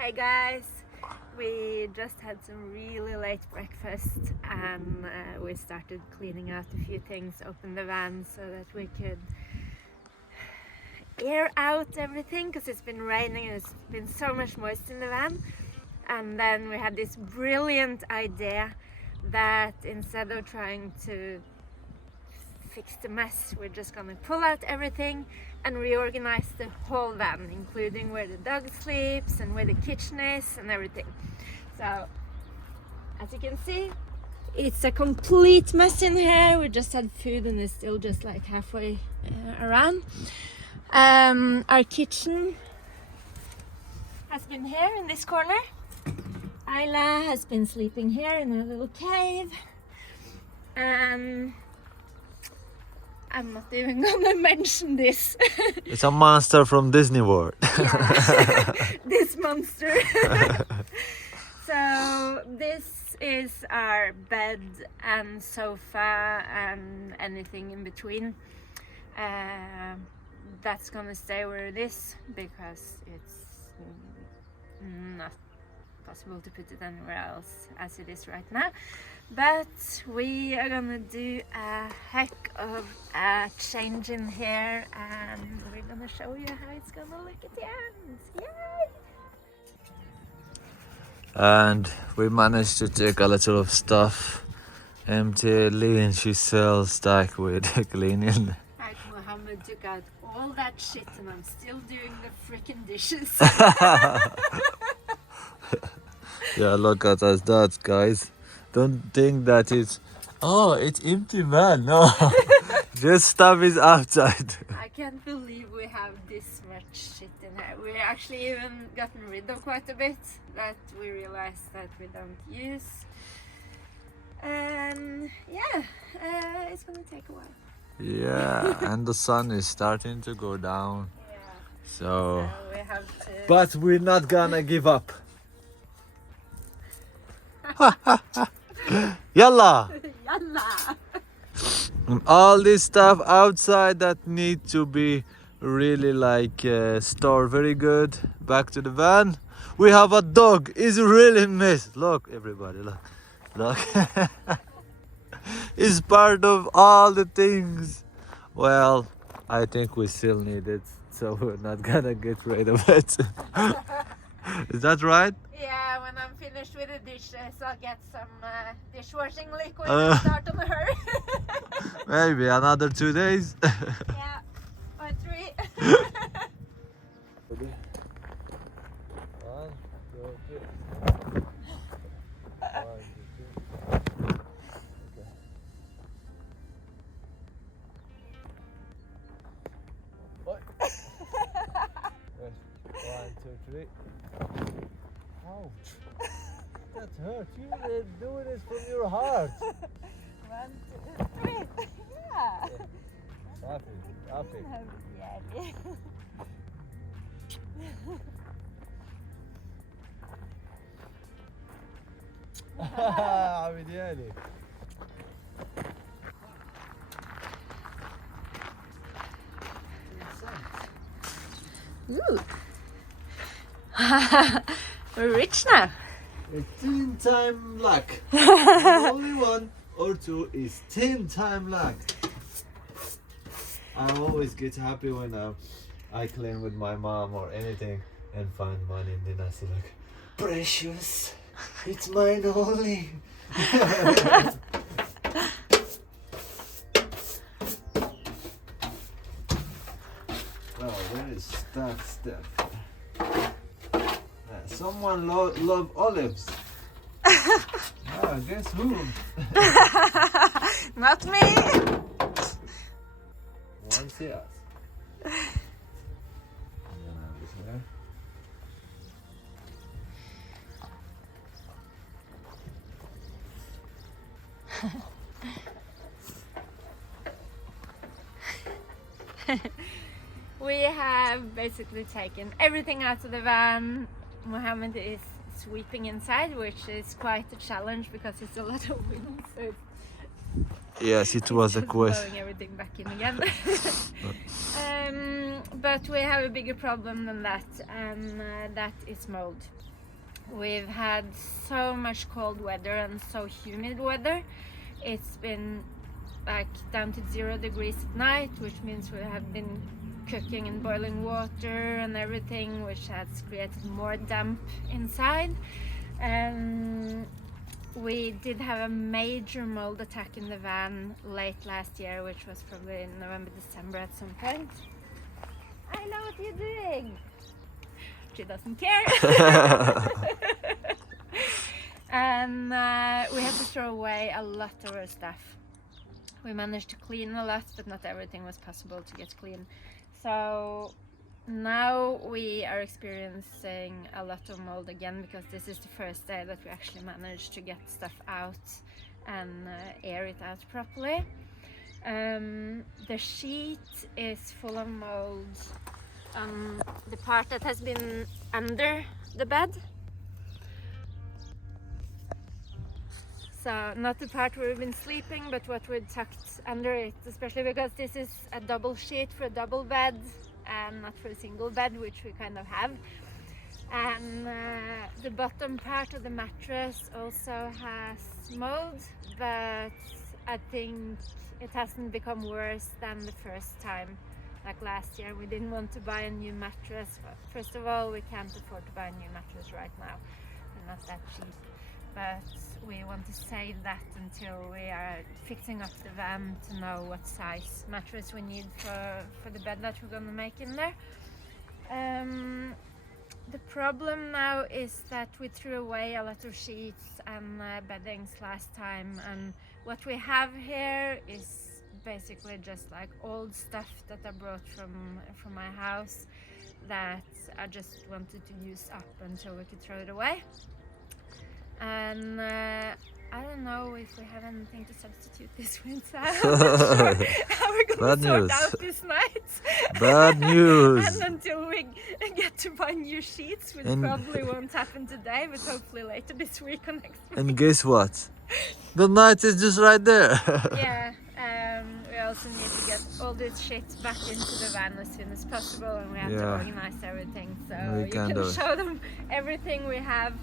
Hi guys, we just had some really late breakfast and we started cleaning out a few things, opened the van so that we could air out everything because it's been raining and it's been so much moist in the van. And then we had this brilliant idea that instead of trying to fix the mess, we're just gonna pull out everything and reorganize the whole van, including where the dog sleeps and where the kitchen is and everything. So as you can see, it's a complete mess in here. We just had food and it's still just like halfway around. Our kitchen has been here in this corner. Ayla has been sleeping here in a little cave, and I'm not even gonna mention this. It's a monster from Disney World. Yeah, this monster. So this is our bed and sofa and anything in between. That's gonna stay where it is because it's not possible to put it anywhere else as it is right now. But we are gonna do a heck of a change in here and we're gonna show you how it's gonna look at the end. Yay! And we managed to take a little of stuff, empty linen chisel stack with cleaning. Like Mohammed took out all that shit and I'm still doing the freaking dishes. Yeah, look at us that, guys. Don't think that it's empty, man. No, just stuff is outside. I can't believe we have this much shit in here. We actually even gotten rid of quite a bit that we realized that we don't use. And yeah, it's gonna take a while. Yeah, and the sun is starting to go down. Yeah. So We have to. but we're not gonna give up. Yalla! Yalla! All this stuff outside that need to be really stored very good. Back to the van. We have a dog. It's really missed. Look, everybody, look. It's part of all the things. Well, I think we still need it, so we're not gonna get rid of it. Is that right? Yeah, when I'm finished with the dishes, I'll get some dishwashing liquid and start on her. Maybe another 2 days. Yeah, or 3. Okay. 1, 2, 3. 1, 2, 3. Okay. Oi. Yes. 1, 2, 3. Ouch. That hurt. You're doing this from your heart. 1, 2, 3. Yeah. Happy. Yeah. عامل يعني. Ooh. We're rich now. It's 10 time luck. Only 1 or 2 is 10 time luck. I always get happy when I clean with my mom or anything and find money, and then I say like, precious, it's mine only. Well, where is that stuff? Someone love olives. Guess who? Not me. Once yes. We have basically taken everything out of the van. Mohammed is sweeping inside, which is quite a challenge because it's a lot of wind, so it's Yes, it was a Just question. blowing everything back in again. But we have a bigger problem than that, and that is mold. We've had so much cold weather and so humid weather. It's been like down to 0 degrees at night, which means we have been cooking in boiling water and everything, which has created more damp inside. And we did have a major mold attack in the van late last year, which was probably in November, December at some point. I know what you're doing. She doesn't care. And we had to throw away a lot of our stuff. We managed to clean a lot, but not everything was possible to get clean. So now we are experiencing a lot of mold again, because this is the first day that we actually managed to get stuff out and air it out properly. The sheet is full of mold on the part that has been under the bed. So not the part where we've been sleeping, but what we've tucked under it, especially because this is a double sheet for a double bed and not for a single bed, which we kind of have. And the bottom part of the mattress also has mold, but I think it hasn't become worse than the first time. Like last year, we didn't want to buy a new mattress. First of all, we can't afford to buy a new mattress right now. They're not that cheap. But we want to save that until we are fixing up the van to know what size mattress we need for the bed that we're going to make in there. The problem now is that we threw away a lot of sheets and beddings last time, and what we have here is basically just like old stuff that I brought from my house that I just wanted to use up until we could throw it away. And I don't know if we have anything to substitute this with. I'm not sure how we're going to sort out this night. Bad news. And until we get to buy new sheets, which probably won't happen today, but hopefully later this week or next week. And guess what? The night is just right there. Yeah, we also need to get all this shit back into the van as soon as possible, and we have to organize everything. So you can show them everything we have.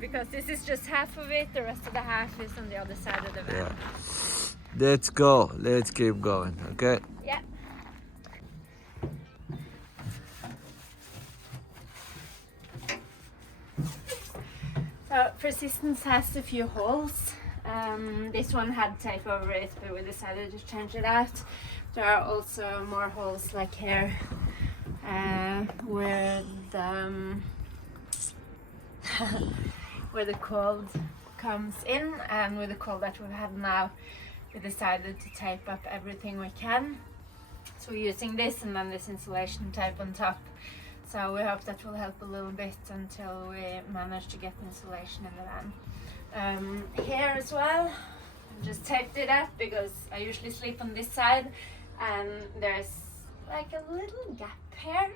Because this is just half of it, the rest of the half is on the other side of the van. Yeah. Let's go. Let's keep going, okay? Yeah. So Persistence has a few holes. This one had tape over it, but we decided to change it out. There are also more holes like here, where the cold comes in, and with the cold that we've had now, we decided to tape up everything we can. So we're using this and then this insulation tape on top. So we hope that will help a little bit until we manage to get insulation in the van. Here as well, I just taped it up because I usually sleep on this side, and there's like a little gap here.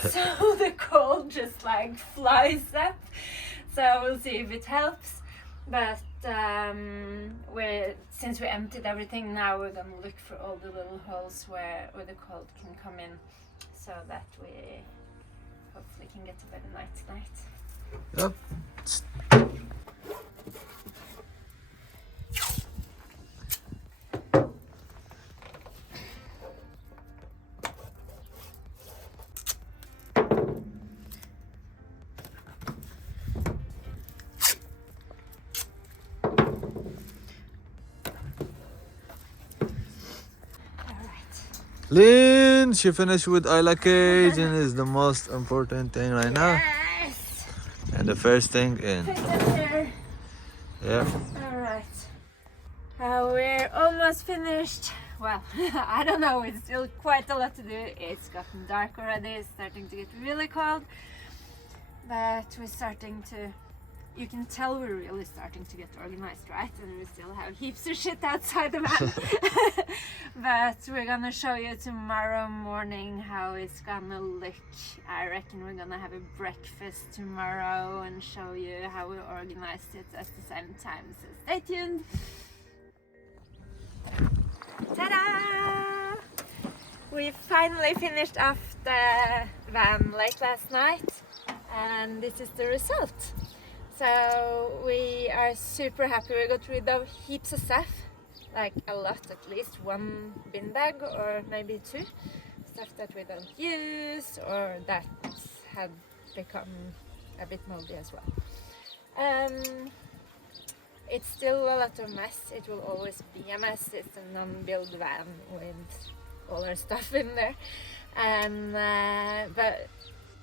So the cold just like flies up. So we'll see if it helps. But since we emptied everything, now we're gonna look for all the little holes where the cold can come in, so that we hopefully can get a better night tonight. Yep. Lynn, she finished with Isla cage and is the most important thing right now. Yes! And the first thing in. Put them here. Yeah. Alright. We're almost finished. Well, I don't know, it's still quite a lot to do. It's gotten dark already, it's starting to get really cold. But we're starting to... You can tell we're really starting to get organized, right? And we still have heaps of shit outside the van. But we're gonna show you tomorrow morning how it's gonna look. I reckon we're gonna have a breakfast tomorrow and show you how we organized it at the same time. So stay tuned. Ta-da! We finally finished off the van late last night, and this is the result. So we are super happy. We got rid of heaps of stuff, like a lot, at least one bin bag or maybe two. Stuff that we don't use or that had become a bit moldy as well. It's still a lot of mess. It will always be a mess. It's a non-build van with all our stuff in there. And but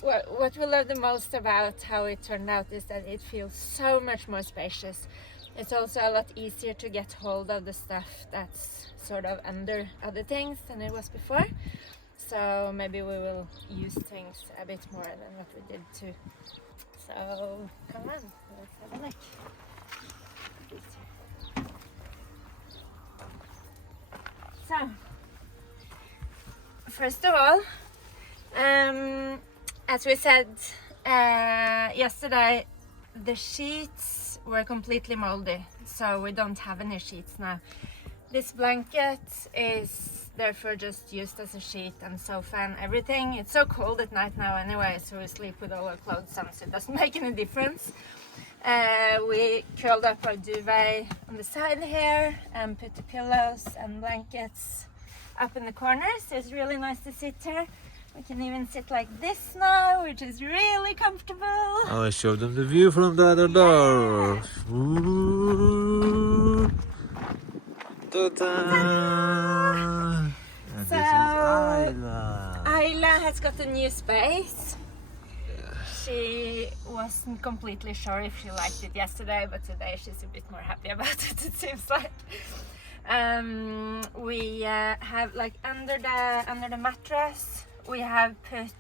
what we love the most about how it turned out is that it feels so much more spacious. It's also a lot easier to get hold of the stuff that's sort of under other things than it was before. So maybe we will use things a bit more than what we did too. So come on, let's have a look. So, first of all, as we said yesterday, the sheets were completely moldy, so we don't have any sheets now. This blanket is therefore just used as a sheet and sofa and everything. It's so cold at night now anyway, so we sleep with all our clothes on, so it doesn't make any difference. We curled up our duvet on the side here and put the pillows and blankets up in the corners. So it's really nice to sit here. We can even sit like this now, which is really comfortable. Oh, I showed them the view from the other door. Ooh. Ta-da! And So, this is Ayla. Ayla has got a new space. She wasn't completely sure if she liked it yesterday, but today she's a bit more happy about it, it seems like. We have, like, under the mattress, we have put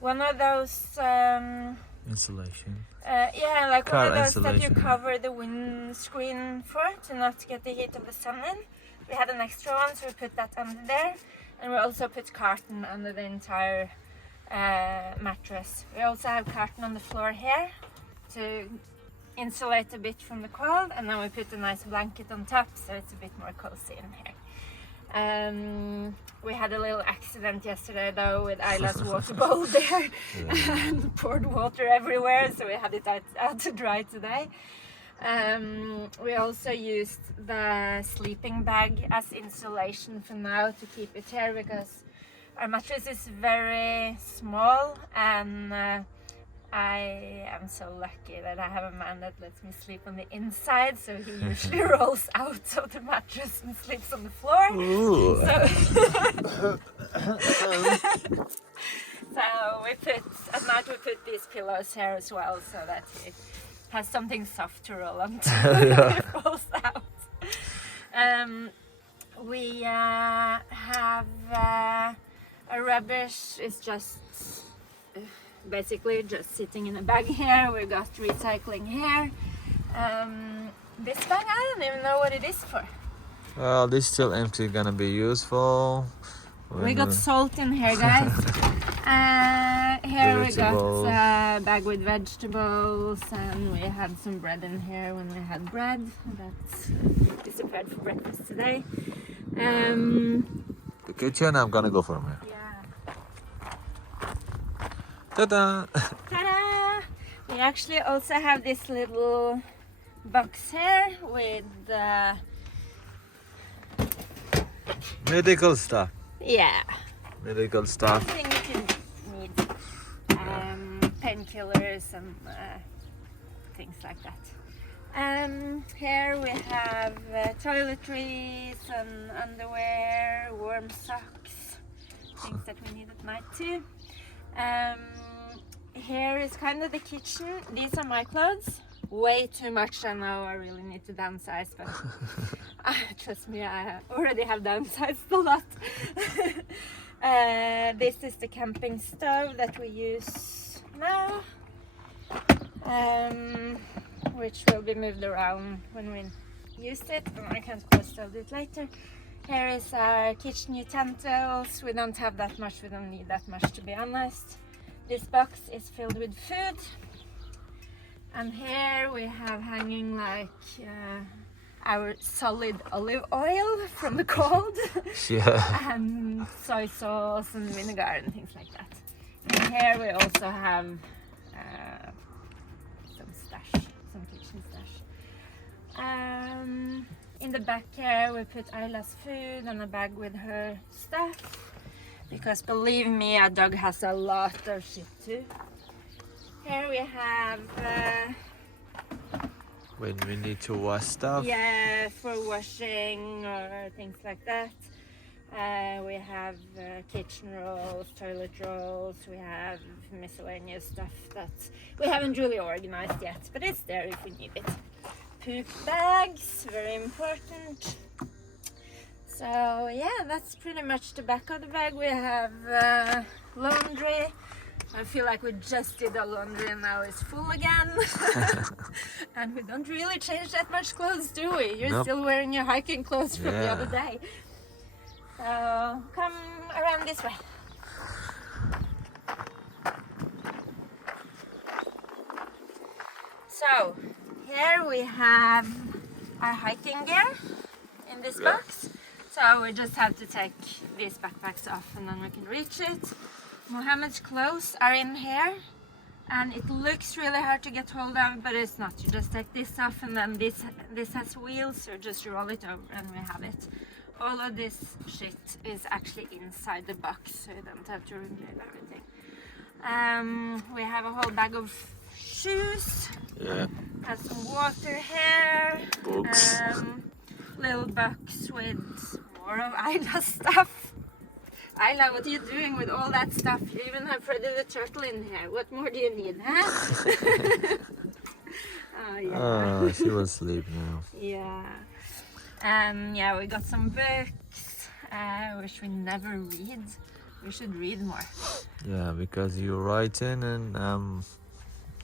one of those Insulation. yeah, like Car one of those that you insulation. cover the windscreen for to not get the heat of the sun in. We had an extra one, so we put that under there, and we also put carton under the entire mattress. We also have carton on the floor here to insulate a bit from the cold, and then we put a nice blanket on top, so it's a bit more cozy in here. We had a little accident yesterday though with Ayla's water bowl there and poured water everywhere, so we had it out to dry today. We also used the sleeping bag as insulation for now to keep it here, because our mattress is very small, and I am so lucky that I have a man that lets me sleep on the inside, so he usually rolls out of the mattress and sleeps on the floor. So we put, at night we put these pillows here as well, so that he has something soft to roll onto when he falls out. We have our rubbish is just basically just sitting in a bag here. We got recycling here. This bag, I don't even know what it is for. Well, this is still empty, gonna be useful. We got salt in here, guys. Here we got Vegetables. a bag with vegetables, and we had some bread in here when we had bread. That's disappeared for breakfast today. The kitchen, I'm gonna go from here. Yeah. Ta-da! Ta-da! We actually also have this little box here with Medical stuff. yeah, Medical stuff. everything you need. Painkillers and things like that. Here we have toiletries and underwear, warm socks, things that we need at night too. Here is kind of the kitchen. These are my clothes. Way too much, I know. I really need to downsize, but trust me, I already have downsized a lot. This is the camping stove that we use now, which will be moved around when we use it, and I can of course still do it later. Here is our kitchen utensils. We don't have that much, we don't need that much, to be honest. This box is filled with food. And here we have hanging like our solid olive oil from the cold, Yeah. and soy sauce and vinegar and things like that. And here we also have some kitchen stash. In the back here we put Isla's food and a bag with her stuff, because believe me, a dog has a lot of shit too. Here we have When we need to wash stuff. yeah, for washing or things like that. We have kitchen rolls, toilet rolls, we have miscellaneous stuff that we haven't really organized yet, but it's there if we need it. Poop bags, very important. So yeah, that's pretty much the back of the bag. We have laundry. I feel like we just did our laundry and now it's full again. And we don't really change that much clothes, do we? You're Nope. still wearing your hiking clothes from the Yeah. other day. So come around this way. So here we have our hiking gear in this Yeah. box. So we just have to take these backpacks off and then we can reach it. Mohammed's clothes are in here, and it looks really hard to get hold of, but it's not. You just take this off, and then this has wheels, so just roll it over and we have it. All of this shit is actually inside the box, so you don't have to remove everything. We have a whole bag of shoes. Yeah. Have some water here. Books. Little box with more of Isla's stuff. Isla, what are you doing with all that stuff? You even have Freddy the Turtle in here. What more do you need, huh? Oh, yeah. Oh, she will sleep now. Yeah. Yeah, we got some books, which we never read. We should read more Yeah, because you write in and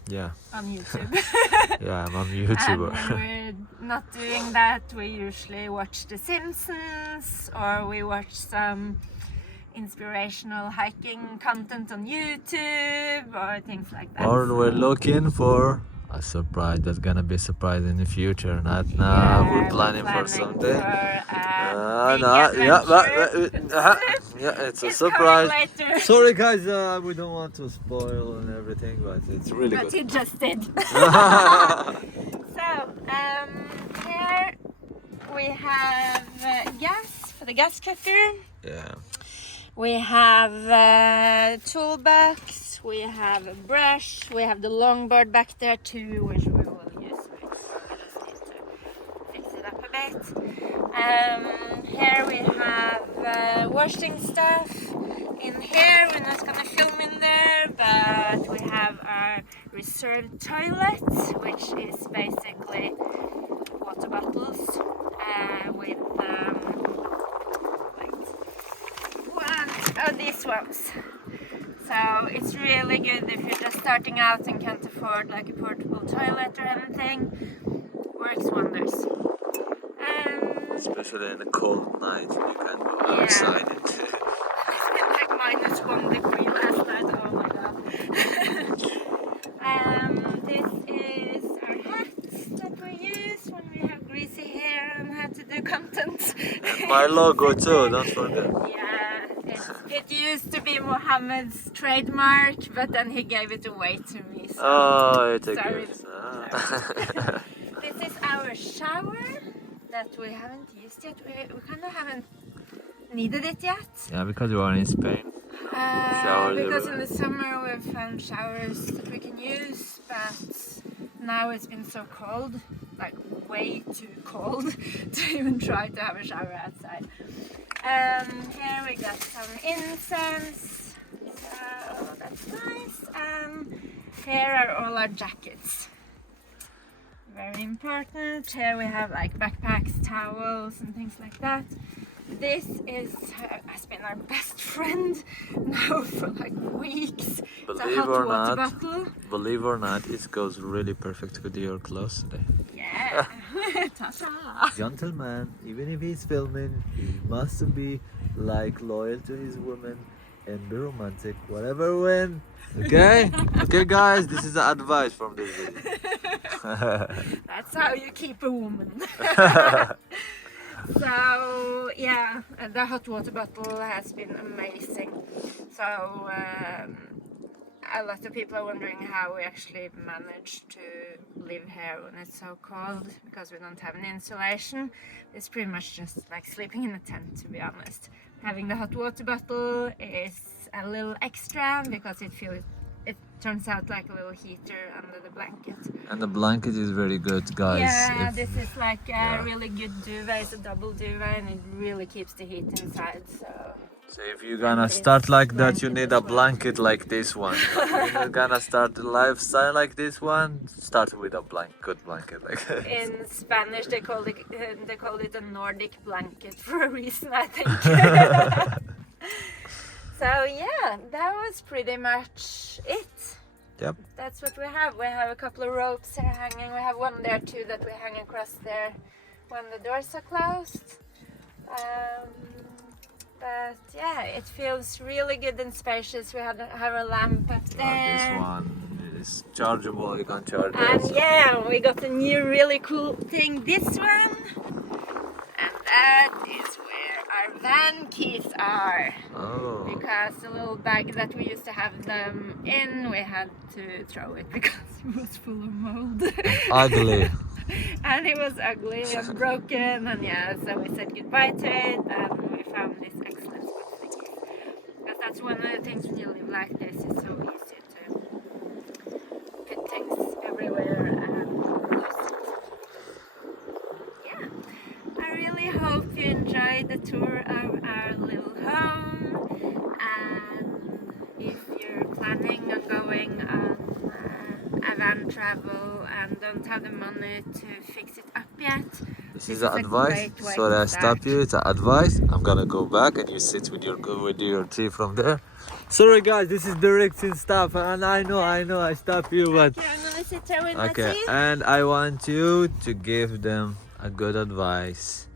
yeah, on YouTube. yeah, I'm a And YouTuber. when we're not doing that, we usually watch The Simpsons, or we watch some inspirational hiking content on YouTube, or things like that. Or we're looking for a surprise. That's gonna be a surprise in the future. Not now. Yeah, We're planning for something. Yeah, it's a surprise. Later. Sorry, guys. We don't want to spoil and everything, but it's really But good. you just did. So, here we have gas for the gas cooker. Yeah. We have toolbox, we have a brush, we have the longboard back there too, which we will use. We just need to fix it up a bit. Here we have washing stuff. In here, we're not gonna film in there, but we have our reserved toilet, which is basically water bottles with these ones. So it's really good if you're just starting out and can't afford like a portable toilet or anything. Works wonders. Especially in a cold night, you can go Yeah. outside. It's been like -1 degree last night. Oh my god. This is our hats that we use when we have greasy hair and have to do content. My logo too, don't forget. Yeah, it used to be Mohammed's trademark, but then he gave it away to me. So Oh, it's a sorry. gift. This is our shower that we haven't used yet. We kind of haven't needed it yet. Yeah, because you are in Spain. Showers Because in everywhere. the summer we've found showers that we can use, but now it's been so cold, like way too cold, to even try to have a shower outside. Here we got some incense, so that's nice. Here are all our jackets. Very important. Here we have like backpacks, towels, and things like that. This has been our best friend now for like weeks. It's a Believe hot or water not, bottle. believe or not, it goes really perfect with your clothes today. Yeah. Ta-ta. Gentleman, even if he's filming, he must be like loyal to his woman and be romantic, whatever when. Okay? Okay, guys, this is the advice from this video. That's how you keep a woman. So yeah, the hot water bottle has been amazing. So a lot of people are wondering how we actually manage to live here when it's so cold, because we don't have any insulation. It's pretty much just like sleeping in a tent, to be honest. Having the hot water bottle is a little extra because it turns out like a little heater under the blanket. And the blanket is very good, guys. Yeah, this is like a really good duvet. It's a double duvet and it really keeps the heat inside. So if you're gonna start like that, you need a blanket like this one. If you're gonna start a lifestyle like this one, start with a good blanket like this. In Spanish, they call it a Nordic blanket for a reason, I think. So yeah, that was pretty much it. Yep. That's what we have. We have a couple of ropes here hanging. We have one there too that we hang across there when the doors are closed. But yeah, it feels really good and spacious. We have a lamp up there. This one is chargeable, you can charge it. And yeah, we got a new really cool thing, this one. And that is where our van keys are. Oh. Because the little bag that we used to have them in, we had to throw it because it was full of mold. Ugly. And it was ugly and broken, and yeah, so we said goodbye to it, and we found this excellent spot for the keys. Because that's one of the things when you live like this, it's so easy to put things everywhere and lose it. Yeah, I really hope you enjoyed the tour of our little home, and if you're planning on going on a van travel and don't have the money to fix it up yet, This is the advice. Sorry, I stopped you. It's an advice. I'm gonna go back and you sit with your tea from there. Sorry, guys, this is directing stuff, and I know, I stop you, but okay, I'm gonna sit here with my tea. And I want you to give them a good advice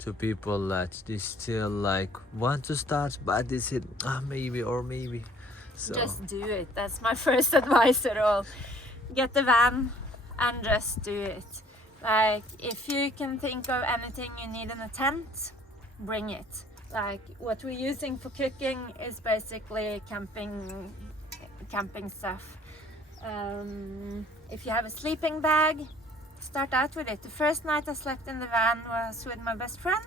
to people that they still like want to start, but they said maybe. So Just do it. That's my first advice at all. Get the van and just do it. Like, if you can think of anything you need in a tent, bring it. Like, what we're using for cooking is basically camping stuff. If you have a sleeping bag, start out with it. The first night I slept in the van was with my best friend.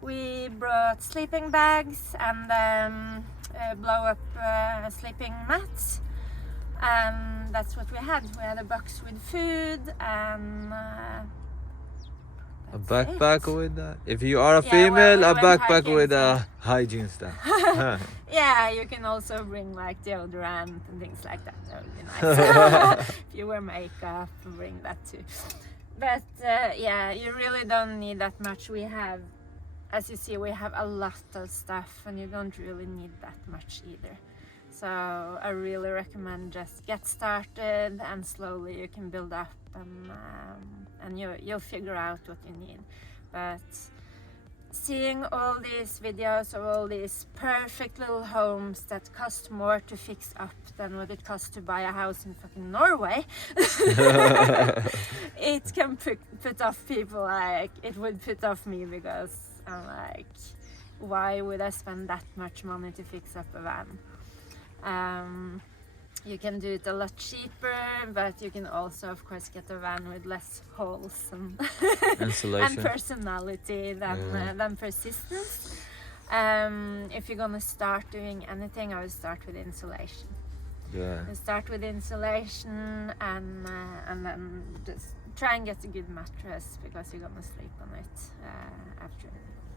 We brought sleeping bags and blow up sleeping mats, and that's what we had. We had a box with food and a backpack with that. If you are a Yeah, female, well, a we went backpack hiking, with so- hygiene stuff. Yeah, you can also bring like deodorant and things like that. That would be nice. If you wear makeup, bring that too. But yeah, you really don't need that much. We have, as you see, we have a lot of stuff, and you don't really need that much either. So I really recommend just get started, and slowly you can build up, and you'll figure out what you need. But seeing all these videos of all these perfect little homes that cost more to fix up than what it costs to buy a house in fucking Norway, it can put off people. Like, it would put off me, because I'm like, why would I spend that much money to fix up a van? You can do it a lot cheaper, but you can also, of course, get a van with less holes and, and personality than persistence. If you're gonna start doing anything, I would start with insulation. Yeah. You start with insulation, and then just try and get a good mattress, because you're gonna sleep on it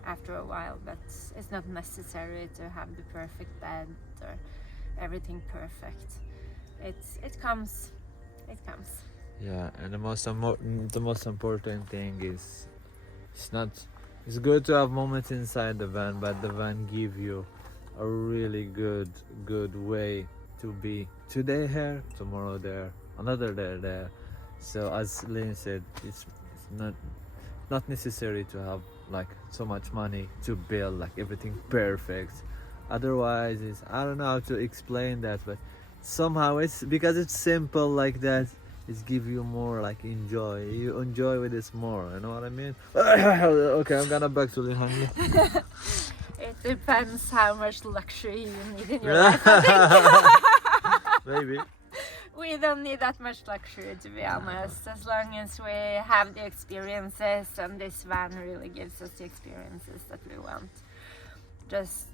after a while. But it's not necessary to have the perfect bed or everything perfect. It comes. Yeah, and the most important thing is it's good to have moments inside the van, but the van give you a really good way to be today here, tomorrow there, another day there. So as Lynn said, it's not necessary to have like so much money to build like everything perfect. Otherwise, I don't know how to explain that, but somehow it's because it's simple like that. It's give you more like enjoy. You enjoy with this more. You know what I mean? Okay, I'm gonna back to the hungry. It depends how much luxury you need in your life. I think. Maybe. We don't need that much luxury, to be honest, as long as we have the experiences, and this van really gives us the experiences that we want. Just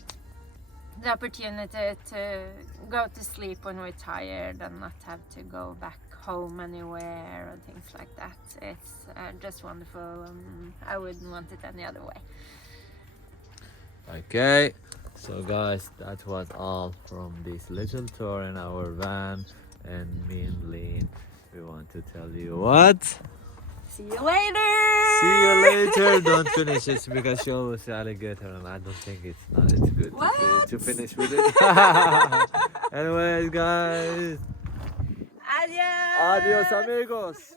the opportunity to go to sleep when we're tired and not have to go back home anywhere and things like that. It's just wonderful, and I wouldn't want it any other way. Okay, so guys, that was all from this little tour in our van, and me and Lean, we want to tell you what? See you later! See you later! Don't finish it because she always say alligator, and I don't think it's good to finish with it. Anyways, guys, Adios! adios amigos!